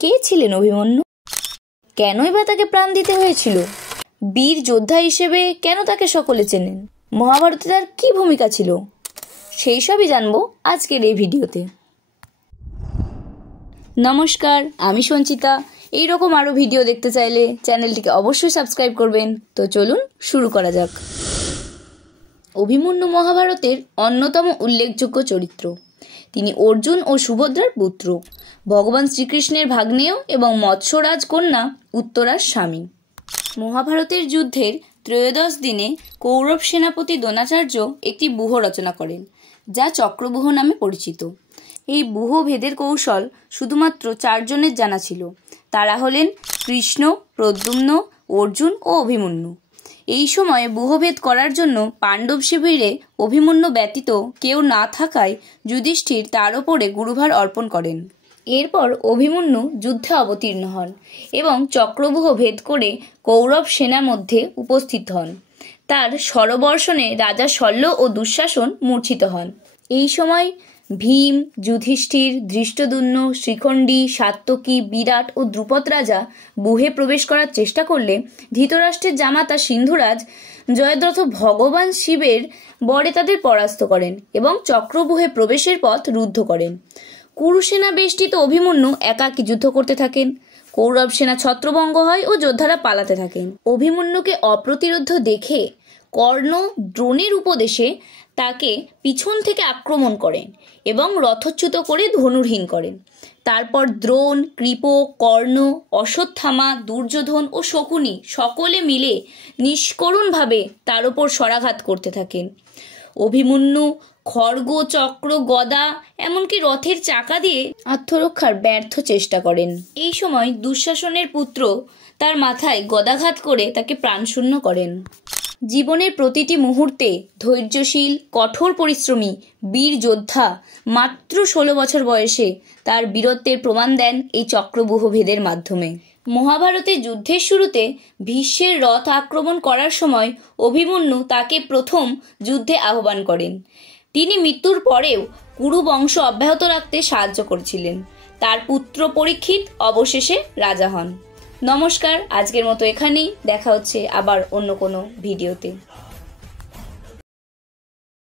কে ছিলেন অভিমন্যু? কেনই বা তাকে প্রাণ দিতে হয়েছিল? বীর যোদ্ধা হিসেবে কেন তাকে সকলে চেনেন? মহাভারতে তার কি ভূমিকা ছিল? সেই সবই জানবো আজকের এই ভিডিওতে। নমস্কার, আমি সঞ্চিতা। এইরকম আরও ভিডিও দেখতে চাইলে চ্যানেলটিকে অবশ্যই সাবস্ক্রাইব করবেন। তো চলুন শুরু করা যাক। অভিমন্যু মহাভারতের অন্যতম উল্লেখযোগ্য চরিত্র। তিনি অর্জুন ও সুভদ্রার পুত্র, ভগবান শ্রীকৃষ্ণের ভাগ্নেয় এবং মৎস্যরাজ কন্যা উত্তরার স্বামী। মহাভারতের যুদ্ধের ত্রয়োদশ দিনে কৌরব সেনাপতি দ্রোণাচার্য একটি ব্যূহ রচনা করেন, যা চক্রব্যূহ নামে পরিচিত। এই ব্যূহ ভেদের কৌশল শুধুমাত্র 4 জনের জানা ছিল। তারা হলেন কৃষ্ণ, প্রদ্যুম্ন, অর্জুন ও অভিমন্যু। এই সময়ে ব্যূহভেদ করার জন্য পাণ্ডব শিবিরে অভিমন্যু ব্যতীত কেউ না থাকায় যুধিষ্ঠির তার ওপরে গুরুভার অর্পণ করেন। এরপর অভিমন্যু যুদ্ধে অবতীর্ণ হন এবং চক্রব্যূহ ভেদ করে কৌরব সেনার মধ্যে উপস্থিত হন। তার শরবর্ষণে রাজা শল্য ও দুঃশাসন মূর্ছিত হন। এই সময় ভীম, যুধিষ্ঠির, ধৃষ্টদ্যুম্ন, শিখণ্ডী, সাত্যকী, বিরাট ও দ্রুপদ রাজা ব্যূহে প্রবেশ করার চেষ্টা করলে ধৃতরাষ্ট্রের জামাতা সিন্ধুরাজ জয়দ্রথ ভগবান শিবের বরে তাদের পরাস্ত করেন এবং চক্রব্যূহে প্রবেশের পথ রুদ্ধ করেন। কুরুসেনা বেষ্টিত অভিমন্যু একাকী যুদ্ধ করতে থাকেন। কৌরব সেনা ছত্রভঙ্গ হয় ও যোদ্ধারা পালাতে থাকেন। অভিমন্যুকে অপ্রতিরোধ্য দেখে কর্ণ দ্রোণের উপদেশে তাকে পিছন থেকে আক্রমণ করেন এবং রথচ্যুত করে ধনুর্হীন করেন। তারপর দ্রোণ, কৃপ, কর্ণ, অশ্বত্থামা, দুর্যোধন ও শকুনি সকলে মিলে নিষ্করুণভাবে তার উপর শরাঘাত করতে থাকেন। অভিমন্যু খড়গ, চক্র, গদা এমনকি রথের চাকা দিয়ে আত্মরক্ষার ব্যর্থ চেষ্টা করেন। এই সময় দুঃশাসনের পুত্র তার মাথায় গদাঘাত করে তাকে প্রাণশূন্য করেন। জীবনের প্রতিটি মুহূর্তে ধৈর্যশীল, কঠোর পরিশ্রমী বীর যোদ্ধা মাত্র 16 বছর বয়সে তার বীরত্বের প্রমাণ দেন এই চক্রব্যূহ ভেদের মাধ্যমে। মহাভারতের যুদ্ধের শুরুতে ভীষ্মের রথ আক্রমণ করার সময় অভিমন্যু তাকে প্রথম যুদ্ধে আহ্বান করেন। তিনি মৃত্যুর পরেও কুরু বংশ অব্যাহত রাখতে সাহায্য করেছিলেন। তার পুত্র পরীক্ষিত অবশেষে রাজা হন। নমস্কার, আজকের মতো এখানেই। দেখা হচ্ছে আবার অন্য কোনো ভিডিওতে।